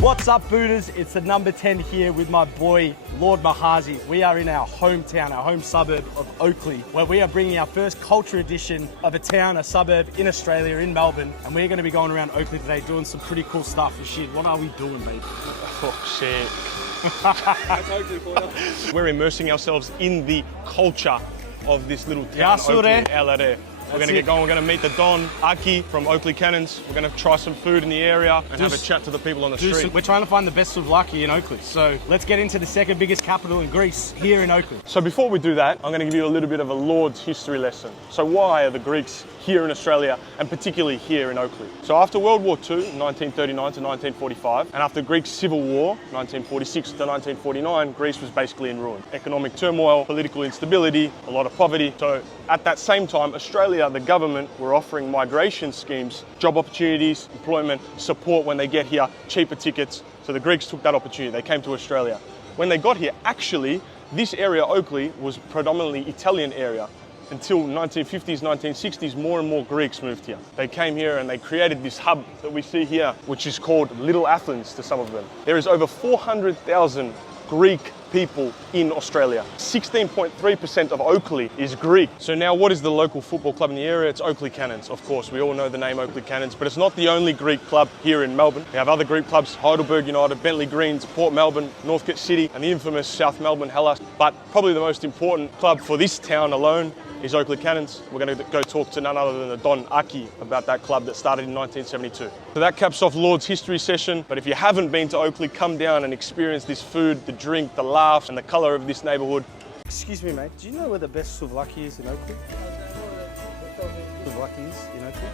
What's up, Buddhas? It's the number 10 here with my boy, Lord Mahazi. We are in our hometown, our home suburb of Oakleigh, where we are bringing our first culture edition of a town, a suburb in Australia, in Melbourne. And we're going to be going around Oakleigh today doing some pretty cool stuff. And shit, what are we doing, baby? Oh, shit. We're immersing ourselves in the culture of this little town, Oakleigh, LRE. We're going to get going. We're going to meet the Don, Aki from Oakleigh Cannons. We're going to try some food in the area and have a chat to the people on the street. We're trying to find the best souvlaki in Oakleigh. So let's get into the second biggest capital in Greece, here in Oakleigh. So before we do that, I'm going to give you a little bit of a Lord's history lesson. So why are the Greeks here in Australia and particularly here in Oakleigh? So after World War II, 1939 to 1945, and after Greek Civil War, 1946 to 1949, Greece was basically in ruin. Economic turmoil, political instability, a lot of poverty. So at that same time, Australia, the government, were offering migration schemes, job opportunities, employment, support when they get here, cheaper tickets. So the Greeks took that opportunity. They came to Australia. When they got here, actually, this area, Oakleigh, was predominantly Italian area. Until 1950s, 1960s, more and more Greeks moved here. They came here and they created this hub that we see here, which is called Little Athens to some of them. There is over 400,000 Greek people in Australia. 16.3% of Oakleigh is Greek. So now what is the local football club in the area? It's Oakleigh Cannons. Of course, we all know the name Oakleigh Cannons, but it's not the only Greek club here in Melbourne. We have other Greek clubs, Heidelberg United, Bentley Greens, Port Melbourne, Northcote City, and the infamous South Melbourne Hellas. But probably the most important club for this town alone is Oakleigh Cannons. We're going to go talk to none other than the Don Aki about that club that started in 1972. So that caps off Lord's history session. But if you haven't been to Oakleigh, come down and experience this food, the drink, the laughs, and the colour of this neighbourhood. Excuse me, mate. Do you know where the best souvlaki is in Oakleigh? Souvlaki is in Oakleigh?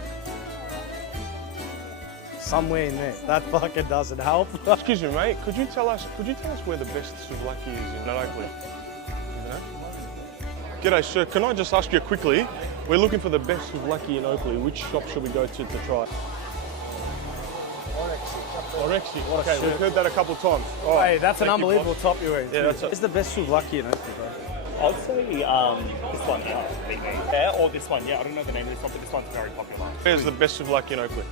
Somewhere in there. That fucking doesn't help. Excuse me, mate. Could you tell us where the best souvlaki is in Oakleigh? G'day, sir. Can I just ask you quickly? We're looking for the best souvlaki in Oakleigh. Which shop should we go to try? Orexi. Okay, we've heard that a couple of times. Oh, hey, that's an unbelievable top you're wearing. Yeah, it's the best souvlaki in Oakleigh, bro. I'd say this one, yeah, or this one, yeah. I don't know the name of this one, but this one's very popular. Where's the best souvlaki in Oakleigh?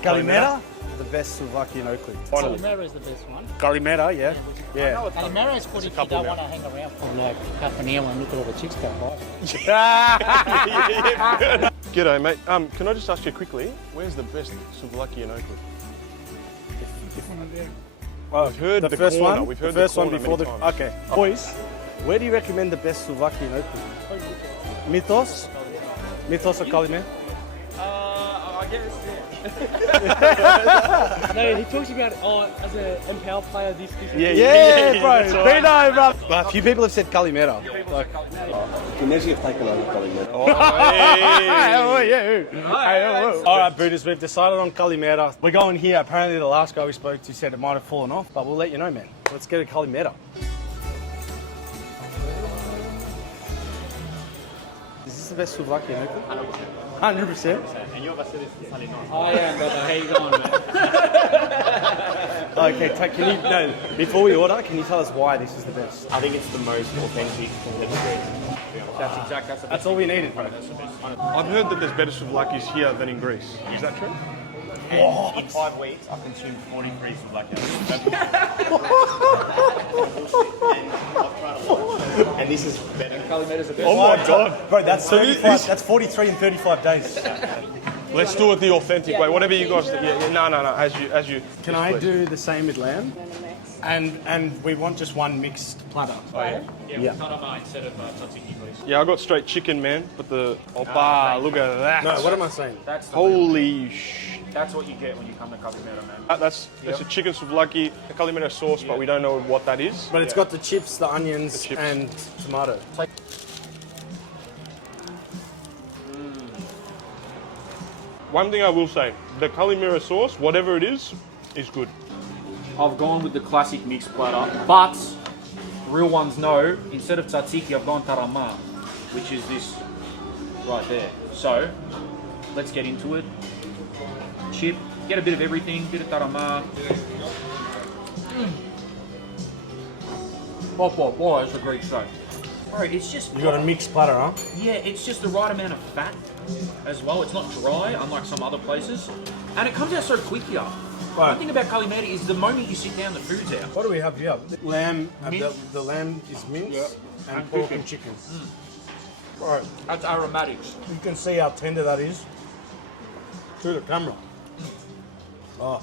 Kalimera? The best souvlaki in Oakleigh. Kalimera is the best one. Kalimera, yeah. Yeah. Kalimera is good if you don't want to hang around for like half an hour and look at all the chicks go by. G'day, mate. Can I just ask you quickly, where's the best souvlaki in Oakleigh? Well, we've heard the first corner. one. We've heard the first the one corner before the. many times. Okay, boys, where do you recommend the best souvlaki in Oakleigh? Mythos? Mythos or Kalimera? I guess, No, he talks about as an Empower player this. Yeah, bro. that's They know, bro. But a few people have said Kalimera. Like, all right, Buddhas, we've decided on Kalimera. We're going here. Apparently, the last guy we spoke to said it might have fallen off, but we'll let you know, man. Let's get a Kalimera. Is this the best souvlaki in Oakleigh? 100%. and you're Vasilis Salinos. I am, brother. How you going, man? Okay, can you, no, before we order, can you tell us why this is the best? I think it's the most authentic in the street. That's all we needed, bro. I've heard that there's better souvlakis here than in Greece. Is that true? And in 5 weeks, I've consumed 43 souvlaki. And this is better. Oh my God. Bro, that's 35, that's 43 in 35 days. Let's do it the authentic way. Whatever you guys do. No. As you. Can I do the same with lamb? And we want just one mixed platter. Oh, yeah? Yeah, tarama instead of tzatziki, please. Yeah, I got straight chicken, man. But the opa, look at that. No, what am I saying? That's the Holy That's what you get when you come to Kalimera, man. That's a chicken souvlaki, a Kalimera sauce, but we don't know what that is. But it's got the chips, the onions, and tomato. One thing I will say, the Kalimera sauce, whatever it is good. I've gone with the classic mixed platter, but real ones know, instead of tzatziki, I've gone tarama, which is this right there. So, let's get into it. Chip, get a bit of everything, bit of tarama. Pop, as the Greeks say. Bro, it's just... You got a mixed platter, huh? Yeah, it's just the right amount of fat as well. It's not dry, unlike some other places. And it comes out so quick here. Right. One thing about Kalimera is the moment you sit down, the food's out. What do we have here? Lamb, the lamb is minced, and pork and chicken. Right, That's aromatics. you can see how tender that is through the camera. Oh,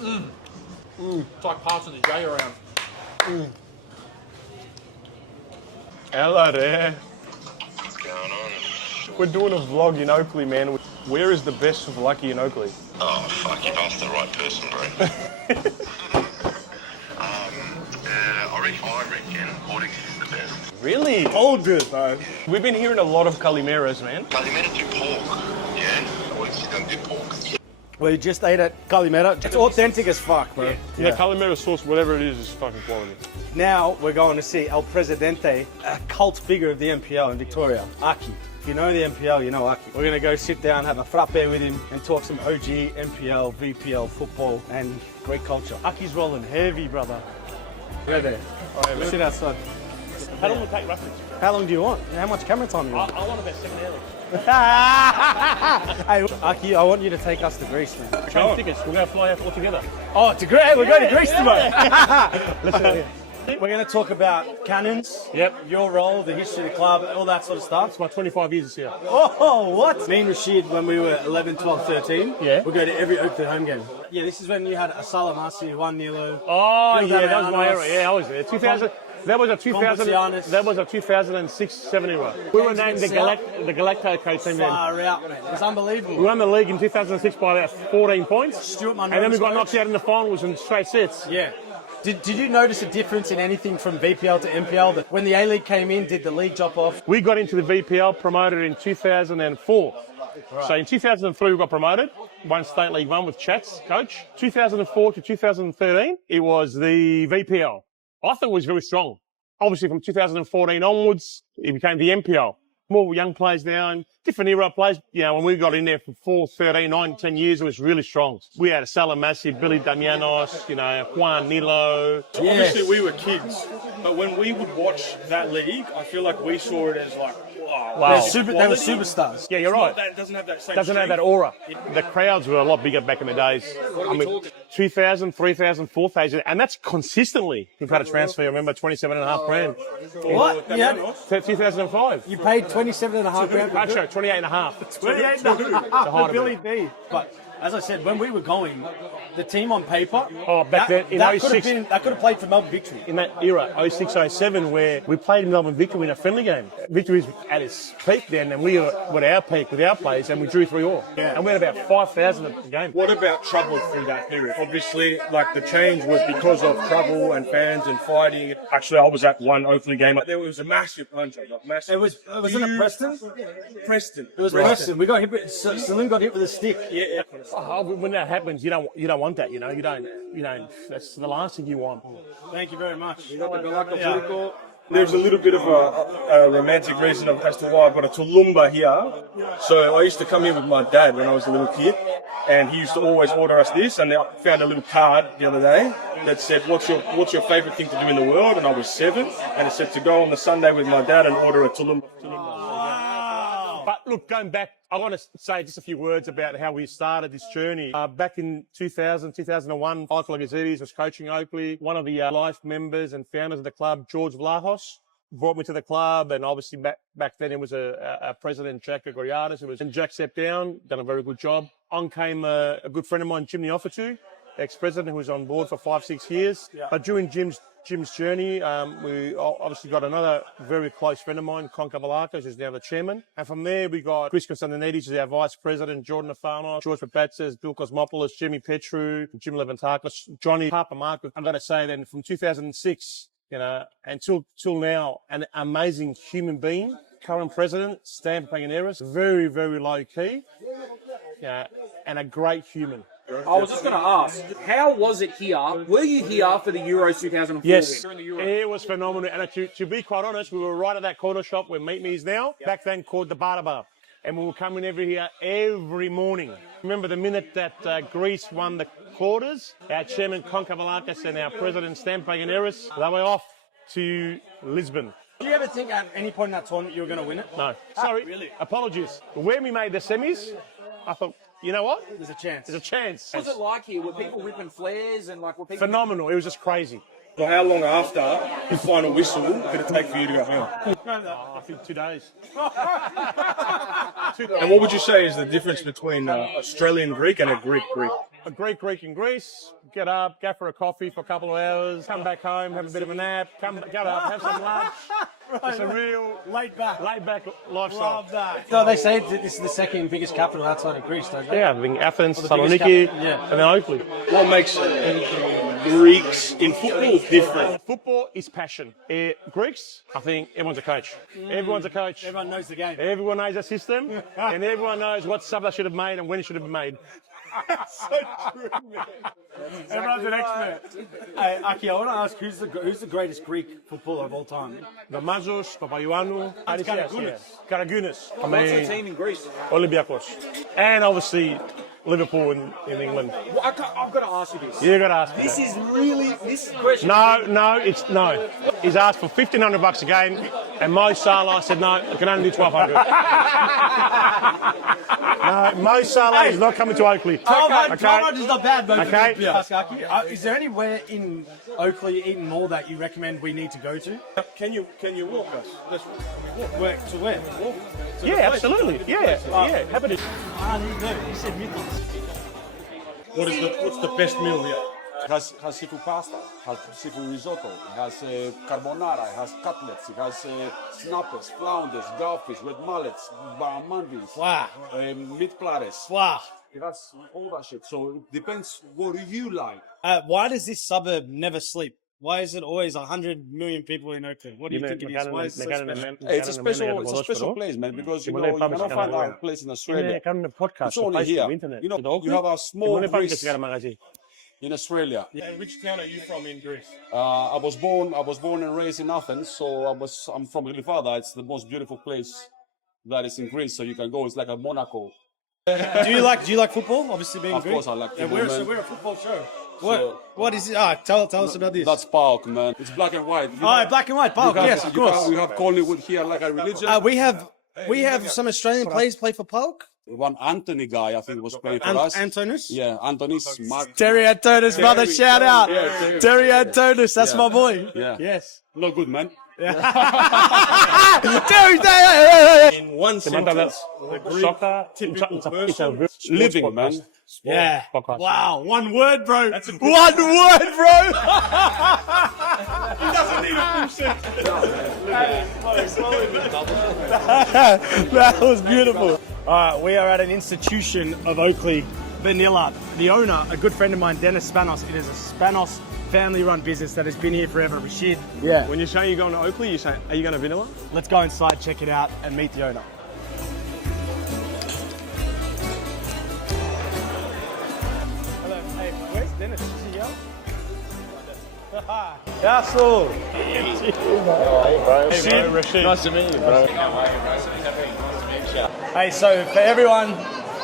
It's like passing the J around. Hello there. What's going on? We're doing a vlog in Oakleigh, man. Where is the best souvlaki in Oakleigh? Oh, fuck, you've asked the right person, bro. I reckon Audix is the best. Really? all good, bro. We've been hearing a lot of Kalimeras, man. Kalimera do pork, yeah? Audix don't do pork. We just ate at Kalimera. It's authentic as fuck, bro. Yeah, Kalimera sauce, whatever it is fucking quality. Now we're going to see El Presidente, a cult figure of the MPL in Victoria, Aki. If you know the MPL, you know Aki. We're going to go sit down, have a frappe with him, and talk some OG, MPL, VPL, football, and Greek culture. Aki's rolling heavy, brother. Go there. Right, Sit outside. How long will it take roughly? How long do you want? How much camera time do you want? I want about 7 hours. Hey, Aki, I want you to take us to Greece, man. Change tickets. We're going to fly out all together. Oh, to Greece? We're going to Greece tomorrow. Listen, we're going to talk about cannons, your role, the history of the club, all that sort of stuff. It's my 25 years here. Oh, what? Me and Rashid, when we were 11, 12, 13, Yeah. we go to every Oakleigh home game. Yeah, this is when you had a Salamasi, 1-0. Oh, Bill yeah, that was my Damianos. era. Yeah, I was there. 2000. That was a 2000. Competianos. That was a 2006-7 era. We were named the Galacto coach team then. Far out, man. It was unbelievable. We won the league in 2006 by about 14 points. Stuart Munro And then we got was knocked out in the finals in straight sets. Yeah. Did you notice a difference in anything from VPL to MPL? That when the A-League came in, did the league drop off? We got into the VPL, promoted in 2004. So in 2003 we got promoted, won State League 1 with Chats, coach. 2004 to 2013, it was the VPL. I thought it was very strong. Obviously from 2014 onwards, it became the MPL. More young players now and different era players. You know, when we got in there for 4, 13, 9, 10 years, it was really strong. We had a Salamasi, Billy Damianos, you know, Juan Nilo. Obviously, we were kids, but when we would watch that league, I feel like we saw it as like, Wow. They were superstars. Yeah, you're right. It doesn't have that same Doesn't have that aura. The crowds were a lot bigger back in the days. I mean, 2,000, 3,000, 4,000, and that's consistently. We've had a transfer, remember, 27.5 grand. What? Yeah. 2005. You paid 27.5 grand. Actually, 28.5. 28.5 height for of Billy it. B. But as I said, when we were going, the team on paper, Oh, back then, in that could 06. have played for Melbourne Victory. In that era, 06, 07, where we played in Melbourne Victory in a friendly game. Victory was at its peak then, and we were at our peak with our players, and we drew 3-all. Yeah. And we had about 5,000 a game. What about trouble through that period? Obviously, like the change was because of trouble and fans and fighting. Actually, I was at one Oakleigh game. There was a massive punch-up, like massive. Wasn't it Preston? Preston. It was Preston. We got hit with, Salim got hit with a stick. Yeah. Oh, when that happens, you don't want that. You don't. That's the last thing you want. Thank you very much. There's a little bit of a romantic reason as to why I've got a Toowoomba here. So I used to come here with my dad when I was a little kid, and he used to always order us this. And I found a little card the other day that said, "What's your favourite thing to do in the world?" And I was 7, and it said to go on the Sunday with my dad and order a Toowoomba. But look, going back, I want to say just a few words about how we started this journey. Back in 2000, 2001, Michael Agazides was coaching Oakleigh. One of the life members and founders of the club, George Vlahos, brought me to the club. And obviously back then it was a president, Jack Gregoriadis. And Jack stepped down, done a very good job. On came a good friend of mine, Jim Neoffitu, ex-president, who was on board for 5-6 years. Yeah. But during Jim's journey, we obviously got another very close friend of mine, Con Kavalakis, who's now the chairman. And from there, we got Chris Konstantinidis, who's our vice president, Jordan Afanos, George Papatzis, Bill Kosmopoulos, Jimmy Petru, Jim Levantakis, Johnny Papamarco. I'm going to say then from 2006, until now, an amazing human being. Current president, Stan Papagiannis, very, very low key, and a great human. I was just going to ask, how was it here? Were you here for the Euros 2004? Yes, it was phenomenal. And to be quite honest, we were right at that corner shop where Meet Me is now, back then called the Bada Bar. And we were coming here every morning. Remember the minute that Greece won the quarters, our chairman Con Kavalakis and our president Stan Papagiannis, they were off to Lisbon. Did you ever think at any point in that tournament you were going to win it? No, sorry, really? Apologies. When we made the semis, I thought, you know what? There's a chance. There's a chance. What was it like here? Were people whipping flares and like were people? Phenomenal. It was just crazy. So how long after the final whistle did it take for you to go home? I think 2 days. And what would you say is the difference between Australian Greek and a Greek Greek? A Greek in Greece, get up, go for a coffee for a couple of hours, come back home, have a bit of a nap, get up, have some lunch. It's a real laid back lifestyle. Love that. So they say that this is the second biggest capital outside of Greece, don't they? Yeah, I think Athens, Or the biggest Saloniki, capital, yeah. and then Oakleigh. What makes Greeks in football different? Football is passion. Greeks, I think everyone's a coach. Everyone's a coach. Everyone knows the game. Everyone knows the system, and everyone knows what sub they should have made and when it should have been made. So true, man. Everyone's an expert. Hey, Aki, I want to ask who's the greatest Greek footballer of all time? The Mazos, Papaioannou, Karagounis. I What's the mean, team in Greece? Olympiacos. And obviously Liverpool in England. Well, I've got to ask you this. You got to ask me. This that. is really this question. No. He's asked for $1,500 a game, and Mo Salah said no, I can only do $1,200. No, Mo Salah is not coming to Oakleigh. 1200 is not bad, though. Okay. Is there anywhere in Oakleigh, Eaton Mall that you recommend we need to go to? Can you walk us? Let's walk. Where? To where? Yeah, absolutely. Yeah. Happy to. You said Mythos. What's the best meal here? It has seafood pasta, has seafood risotto, it has carbonara, it has cutlets, it has snappers, flounders, garfish, red mullets, barramundi, Wow. meat platters. Wow. It has all that shit. So it depends what you like. Why does this suburb never sleep? Why is it always 100 million people in Oakleigh? What do you think it is? Why is it so special? It's a special place, man, because you cannot find a place in Australia. It's only here. You have a small Greece in Australia. Which town are you from in Greece? I was born and raised in Athens, so I'm from Glyfada. It's the most beautiful place that is in Greece. So you can go. It's like a Monaco. Do you like football? Obviously, being Of Greek. course, I like football, man. We're a football show. So- What is it? Tell us about this. That's PAOK, man. It's black and white. Black and white. PAOK, yes, of course. We have Collingwood here like a religion. We have some Australian players play for PAOK. One Anthony guy, I think, was playing for us. Antonis? Yeah, Antonis. Mark. Terry Antonis, brother, shout out. Yeah, Terry Antonis, that's my boy. Yeah. Yes. Not good, man. Terry, In one sentence, the Greek typical person. Living, man. yeah. Podcast. Wow, one word, bro. That's a good One word, bro. He doesn't need a full sentence. That was beautiful. All right, we are at an institution of Oakleigh Vanilla. The owner, a good friend of mine, Dennis Spanos. It is a Spanos family-run business that has been here forever. Rashid, yeah. When you say you're going to Oakleigh, you say, are you going to Vanilla? Let's go inside, check it out, and meet the owner. Hello, hey, where's Dennis? Is he out? Yassel! Hey, Rashid. Nice to meet you, bro. Hey, so for everyone,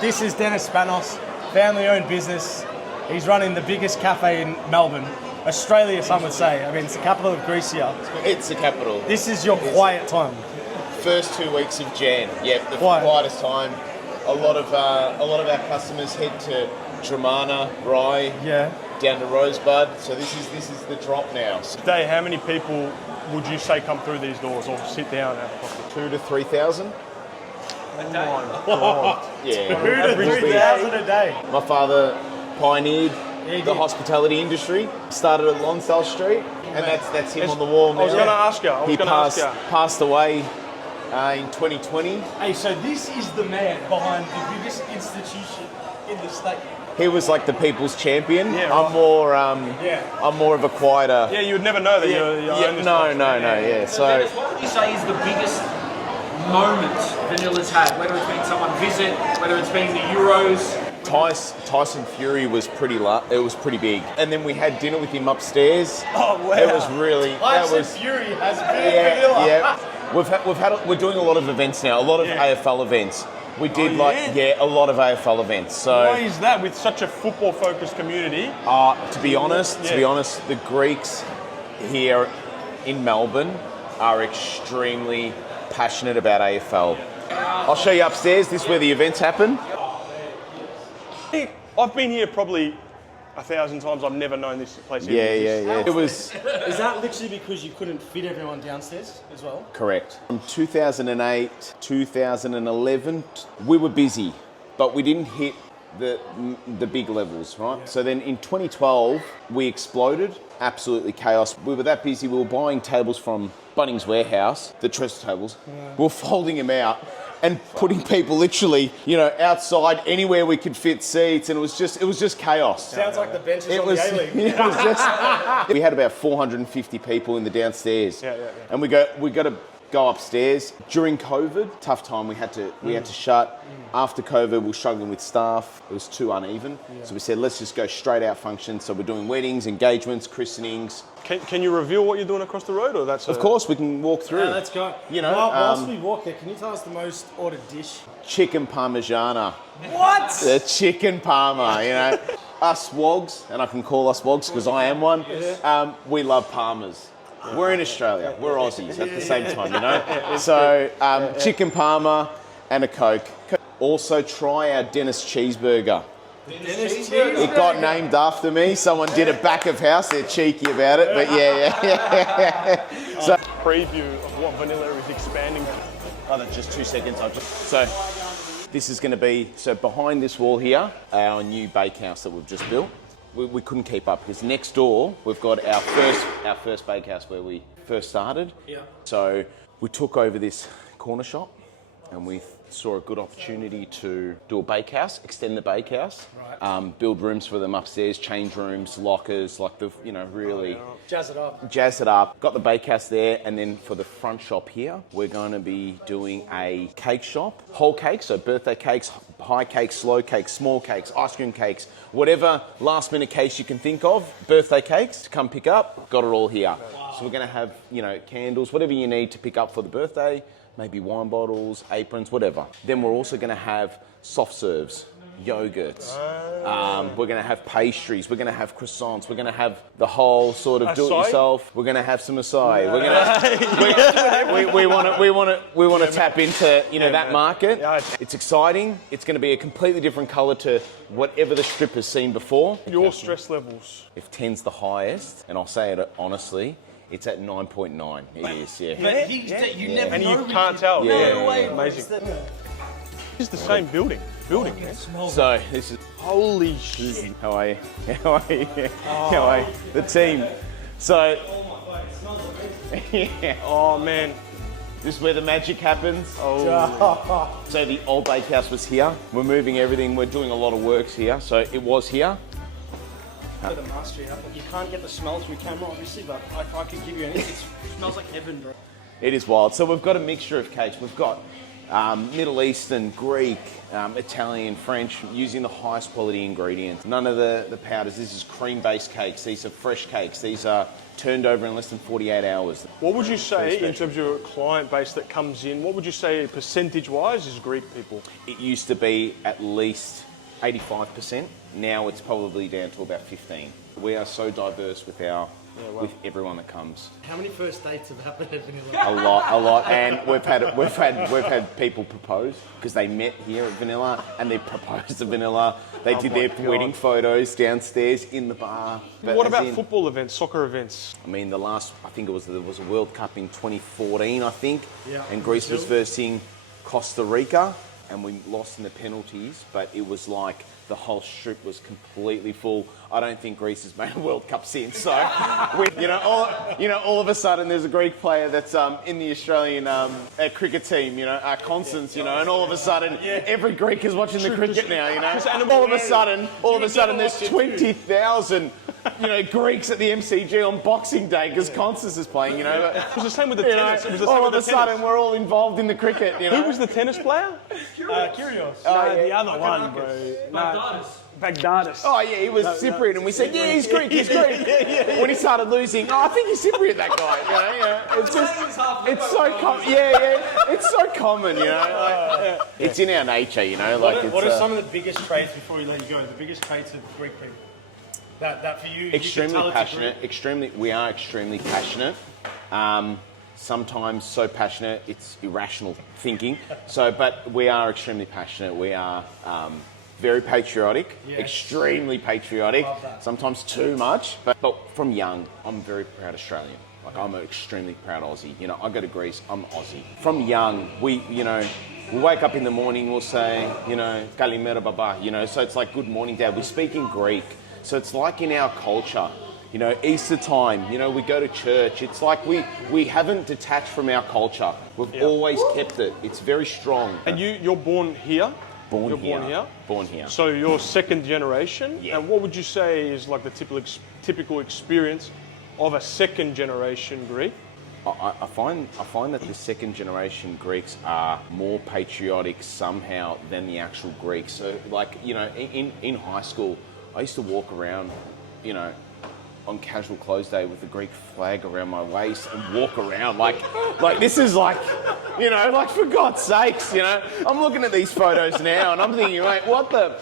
this is Dennis Spanos, family-owned business. He's running the biggest cafe in Melbourne, Australia, some would say. I mean, it's the capital of Greece here. It's the capital. This is your quiet time. First 2 weeks of Jan. Yep, the Quiet. quietest time. A lot of our customers head to Dramana, Rye, Yeah. down to Rosebud. So this is the drop now. So Today, how many people would you say come through these doors or sit down at the coffee? 2,000 to 3,000. Yeah. 2 to 3,000 a day. My father pioneered the hospitality industry. Started at Lonsdale Street, and that's him on the wall now. I was going to ask you. He passed away in 2020. Hey, so this is the man behind the biggest institution in the state. He was like the people's champion. Yeah, I'm more I'm more of a quieter. Yeah, you would never know that you own this No. So What would you say is the biggest moment Vanilla's had? Whether it's been someone visit, whether it's been the Euros. Tyson Fury was pretty big, and then we had dinner with him upstairs. Oh wow! It was really Fury has been Vanilla. yeah. We're doing a lot of events now, a lot of AFL events. We did a lot of AFL events. So Why is that with such a football-focused community? to be honest, the Greeks here in Melbourne are extremely passionate about AFL. I'll show you upstairs. This is where the events happen. I've been here probably 1,000 times. I've never known this place. Yeah. It was Is that literally because you couldn't fit everyone downstairs as well? correct. From 2008, 2011, we were busy, but we didn't hit the big levels, right? Yeah. So then in 2012, we exploded. Absolutely chaos. We were that busy. We were buying tables from Bunnings Warehouse, the trestle tables. Yeah. We were folding them out and putting people literally, outside anywhere we could fit seats, and it was just chaos. Sounds like the benches on the A-League. It was just. We had about 450 people in the downstairs, and we got to go upstairs during COVID. Tough time. We had to shut. After COVID, we were struggling with staff. It was too uneven, so we said let's just go straight out function. So we're doing weddings, engagements, christenings. Can you reveal what you're doing across the road, or that's? Of course, we can walk through. Yeah, let's go. Whilst we walk there, can you tell us the most ordered dish? Chicken parmigiana. What? The chicken parma. Us wogs, and I can call us wogs because I am one. We love parmas. We're in Australia. We're Aussies at the same time, So chicken parma and a Coke. Also try our Dennis cheeseburger. It got named after me. Someone did a back of house. They're cheeky about it, but yeah. So Preview of what vanilla is expanding. Oh, that's just 2 seconds. So this is going to be, behind this wall here, our new bakehouse that we've just built. We couldn't keep up because next door we've got our first bakehouse where we first started. Yeah. So we took over this corner shop and we saw a good opportunity to do a bakehouse, extend the bakehouse, build rooms for them upstairs, change rooms, lockers, really jazz it up. Jazz it up. Got the bakehouse there, and then for the front shop here, we're going to be doing a cake shop, whole cakes, so birthday cakes, high cakes, slow cakes, small cakes, ice cream cakes, whatever last minute cakes you can think of, birthday cakes to come pick up. Got it all here. Wow. So we're going to have candles, whatever you need to pick up for the birthday. Maybe wine bottles, aprons, whatever. Then we're also going to have soft serves, yogurts. We're going to have pastries. We're going to have croissants. We're going to have the whole sort of do-it-yourself. We're going to have some acai. We're going to. We want to tap into that market. It's exciting. It's going to be a completely different colour to whatever the strip has seen before. Your stress levels. If 10's the highest, and I'll say it honestly. It's at 9.9. It is, yeah. But you never know. And you can't tell. Yeah. Amazing. It's the same building. Man. So this is holy shit. How are you? How are you? How are you? The team. So Oh man. This is where the magic happens. Oh. So the old bakehouse was here. We're moving everything. We're doing a lot of works here. So it was here. The mastery happen. You can't get the smell through camera, obviously, but I could give you anything. It smells like heaven, bro. It is wild. So we've got a mixture of cakes. We've got Middle Eastern, Greek, Italian, French, using the highest quality ingredients. None of the powders. This is cream-based cakes. These are fresh cakes. These are turned over in less than 48 hours. What would you say in terms of your client base that comes in? What would you say percentage-wise is Greek people? It used to be at least 85%. Now it's probably down to about 15. We are so diverse with with everyone that comes. How many first dates have happened at Vanilla? A lot, and we've had people propose because they met here at Vanilla and they proposed to Vanilla. They did their wedding photos downstairs in the bar. But what about football events, soccer events? I mean, there was a World Cup in 2014, I think, and Greece was versing Costa Rica, and we lost in the penalties. But it was like the whole strip was completely full. I don't think Greece has made a World Cup since. So, all of a sudden there's a Greek player that's in the Australian cricket team, Constance, and all of a sudden every Greek is watching the cricket now, And all of a sudden there's 20,000, Greeks at the MCG on Boxing Day because Constance is playing, It was the same with the tennis. It was the same all with of a sudden we're all involved in the cricket, Who was the tennis player? Kyrgios. The other one, bro. Baghdadis. Oh yeah, he was Cypriot, and we said, yeah, he's Greek. When he started losing, I think he's Cypriot, that guy. It's so common. It's so common, It's in our nature, What are some of the biggest traits, before we let you go, the biggest traits of Greek people? That for you, extremely passionate. We are extremely passionate. Sometimes so passionate, it's irrational thinking. So, but we are extremely passionate. We are very patriotic, extremely patriotic, sometimes too much. But from young, I'm very proud Australian. Like, I'm an extremely proud Aussie. You know, I go to Greece, I'm Aussie. From young, we wake up in the morning, we'll say, Kalimera Baba, so it's like, good morning, Dad. We speak in Greek. So it's like in our culture. Easter time, we go to church. It's like we haven't detached from our culture. We've always kept it. It's very strong. And you're born here? Born here. So you're second generation? Yeah. And what would you say is like the typical experience of a second generation Greek? I find that the second generation Greeks are more patriotic somehow than the actual Greeks. So like, in high school, I used to walk around, on casual clothes day with the Greek flag around my waist and walk around like this is like, like for God's sakes, I'm looking at these photos now and I'm thinking, mate, what the?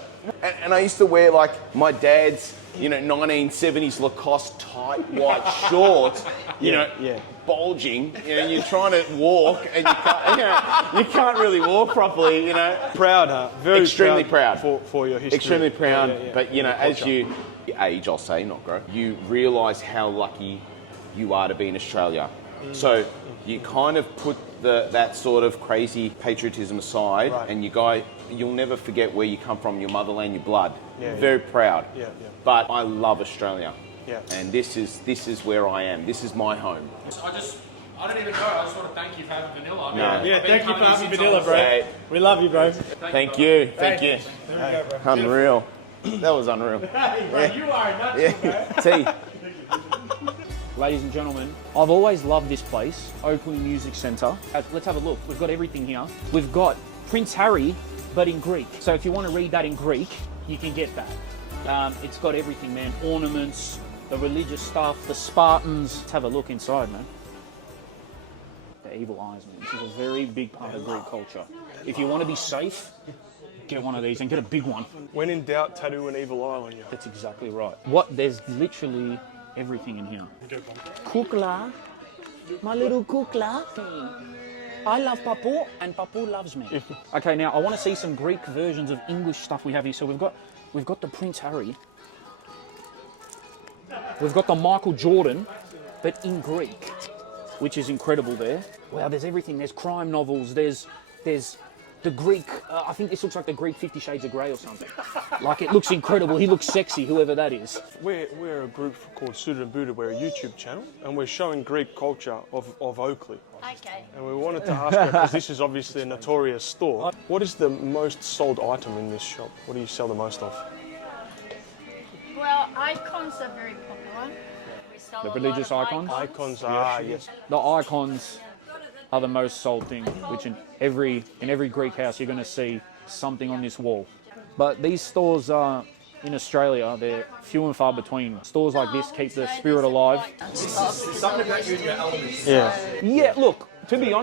And I used to wear like my dad's, 1970s Lacoste tight white shorts, bulging. You're trying to walk and you can't really walk properly. Proud, huh? Very extremely proud for your history. Extremely proud, Yeah. but as you age, I'll say, not grow, you realise how lucky you are to be in Australia. So you kind of put that sort of crazy patriotism aside, and you'll never forget where you come from, your motherland, your blood. Very proud. But I love Australia. And this is where I am. This is my home. I don't even know. I just want to thank you for having vanilla. Thank you for having vanilla, bro. Hey, We love you, bro. thank you. There we go, bro. Unreal. That was unreal. Hey, bro, you are nuts, bro. Tea. Ladies and gentlemen, I've always loved this place, Oakleigh Music Centre. Let's have a look. We've got everything here. We've got Prince Harry, but in Greek. So if you want to read that in Greek, you can get that. It's got everything, man. Ornaments, the religious stuff, the Spartans. Let's have a look inside, man. The evil eyes, man. This is a very big part of Greek culture. If you want to be safe, get one of these and get a big one. When in doubt, tattoo an evil eye on you. That's exactly right. There's literally everything in here. Kukla, my little kukla. I love Papu and Papu loves me. Okay, now I want to see some Greek versions of English stuff we have here. So we've got the Prince Harry. We've got the Michael Jordan, but in Greek, which is incredible there. Wow, there's everything. There's crime novels. There's the Greek, I think this looks like the Greek 50 Shades of Grey or something. Like, it looks incredible. He looks sexy, whoever that is. We're a group called Suited and Booted. We're a YouTube channel, and we're showing Greek culture of Oakleigh. Okay. And we wanted to ask her, because this is obviously a notorious store, what is the most sold item in this shop? What do you sell the most of? Well, icons are very popular. We sell The a lot religious of icons? Icons, yes. The icons are the most sold thing, which in every Greek house you're going to see something on this wall. But these stores are in Australia, they're few and far between. Stores like this keep the spirit alive. Something about you and your elements. Yeah, look, to be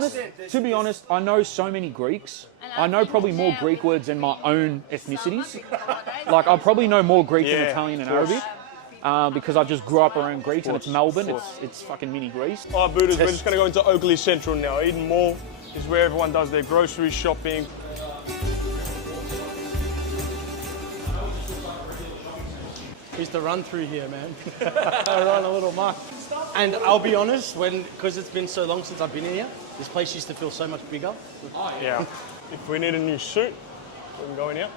honest, I know so many Greeks. I know probably more Greek words than my own ethnicities. Like, I probably know more Greek than Italian and Arabic. Because I just grew up around Greece and it's Melbourne, it's fucking mini Greece. All right, Buddhas, we're just going to go into Oakleigh Central now. Eden Mall is where everyone does their grocery shopping. We used to run through here, man. Run a little muck. And I'll be honest, because it's been so long since I've been here, this place used to feel so much bigger. Yeah. If we need a new suit, we can go in here.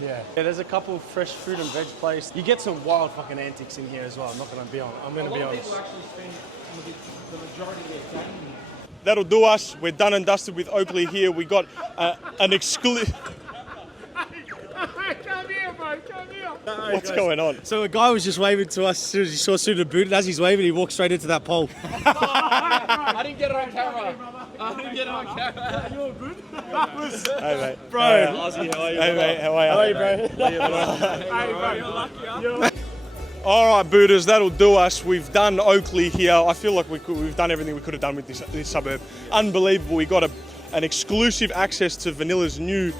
Yeah, there's a couple of fresh fruit and veg places. You get some wild fucking antics in here as well. I'm not going to be honest. I'm going to be honest. That'll do us. We're done and dusted with Oakleigh here. We got an exclusive. Come here, bro, come here. What's going on? So a guy was just waving to us as soon as he saw Suited Booted. As he's waving, he walked straight into that pole. I didn't get it on camera. You all good? Hey, mate. Bro. Aussie, how are you? Hey, mate. How are you? Hey, bro. All right, Buddhas, that'll do us. We've done Oakleigh here. I feel like we've done everything we could have done with this suburb. Unbelievable. We got an exclusive access to Vanilla's new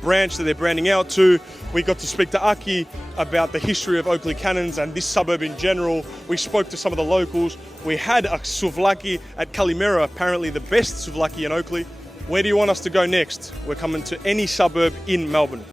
branch that they're branding out to. We got to speak to Aki about the history of Oakleigh Cannons and this suburb in general. We spoke to some of the locals. We had a souvlaki at Kalimera, apparently the best souvlaki in Oakleigh. Where do you want us to go next? We're coming to any suburb in Melbourne.